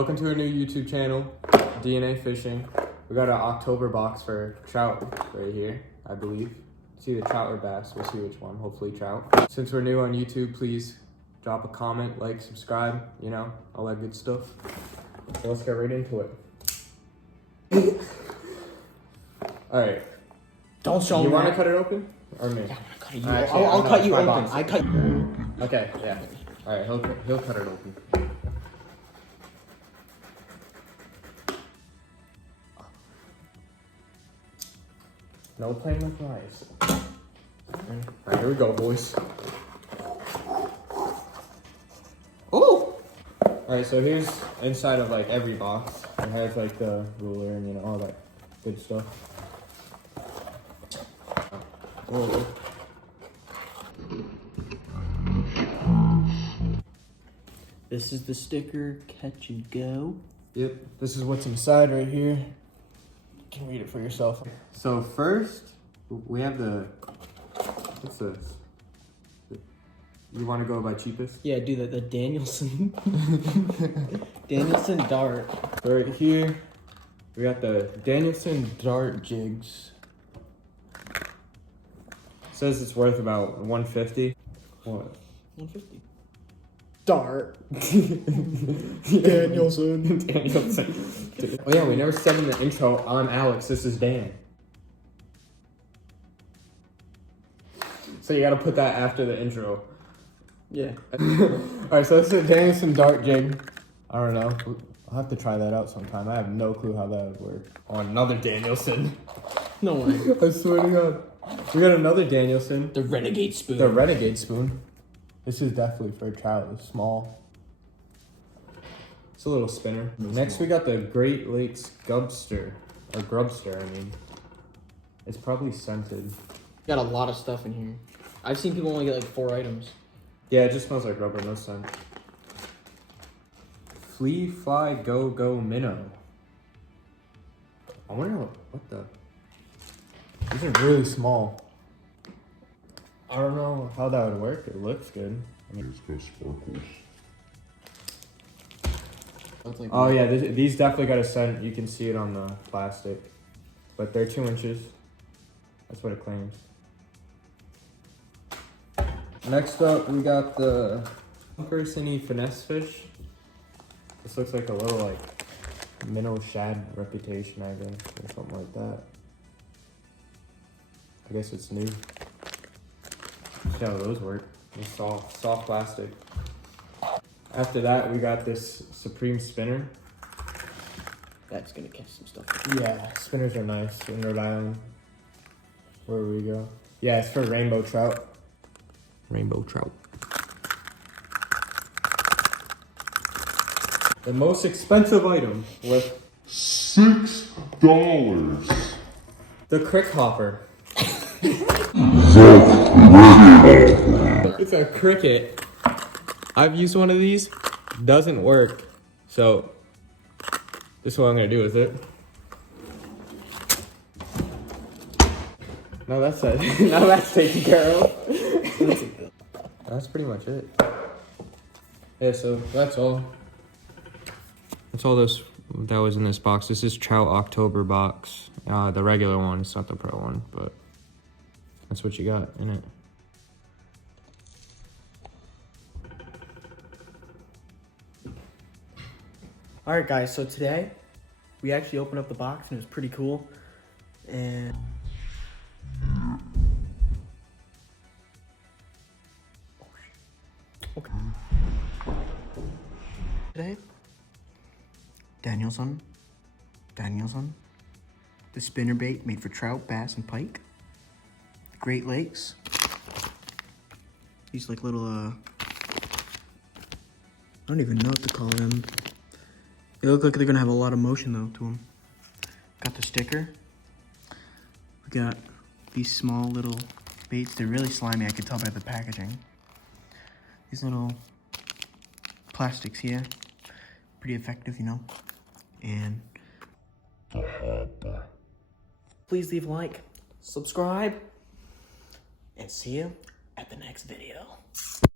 Welcome to our new YouTube channel, DNA Fishing. We got an October box for trout right here, I believe. It's either trout or bass, we'll see which one, hopefully trout. Since we're new on YouTube, please drop a comment, like, subscribe, you know, all that good stuff. So let's get right into it. All right. Don't show me. You want to cut it open? Or me? Yeah, I'm gonna cut it. Actually, I'll cut you open. box. I cut. Okay, yeah. All right, he'll cut it open. No playing with rice. Alright, here we go, boys. Ooh! Alright, so here's inside of like every box. It has like the ruler and you know all that good stuff. Whoa. This is the sticker, catch and go. Yep, this is what's inside right here. You can read it for yourself. So first, we have the, what's this? You want to go by cheapest? Yeah, do the Danielson. Danielson dart. So right here, we got the Danielson dart jigs. Says it's worth about $150. What? $150. Dart. Danielson. Danielson. Oh yeah, we never said in the intro, I'm Alex, this is Dan. So you gotta put that after the intro. Yeah. Alright, so this is a Danielson dart jig. I don't know. I'll have to try that out sometime. I have no clue how that would work. Oh, another Danielson. No way. I swear to God. We got another Danielson. The Renegade spoon. The Renegade spoon. This is definitely for a trout. It's small. It's a little spinner. Next we got the Great Lakes Gubster. Or Grubster, I mean. It's probably scented. Got a lot of stuff in here. I've seen people only get like 4 items. Yeah, it just smells like rubber, no scent. Flea Fly Go Go Minnow. I wonder what the... These are really small. I don't know how that would work. It looks good. I mean, it's got sparkles. Like oh yeah, these definitely got a scent. You can see it on the plastic. But they're 2 inches. That's what it claims. Next up, we got the Cine Finesse Fish. This looks like a little like minnow shad reputation, I guess, or something like that. I guess it's new. See how those work. They're soft plastic. After that, we got this Supreme Spinner. That's gonna catch some stuff. Yeah, spinners are nice in Rhode Island. Where we go? Yeah, it's for rainbow trout. Rainbow trout. The most expensive item with $6. the Crick Hopper. It's a cricket. I've used one of these. Doesn't work. So this is what I'm gonna do with it. No, that's it. Now that's taken care of. That's pretty much it. Yeah, so that's all. That's all that was in this box. This is Trout October box. The regular one. It's not the pro one, but that's what you got in it. Alright guys, so today we actually opened up the box and it was pretty cool. And okay. Today, Danielson, the spinnerbait made for trout, bass, and pike. The Great Lakes. These like little I don't even know what to call them. They look like they're gonna have a lot of motion though to them. Got the sticker. We got these small little baits. They're really slimy, I can tell by the packaging. These little plastics here. Pretty effective, you know. And please leave a like, subscribe, and see you at the next video.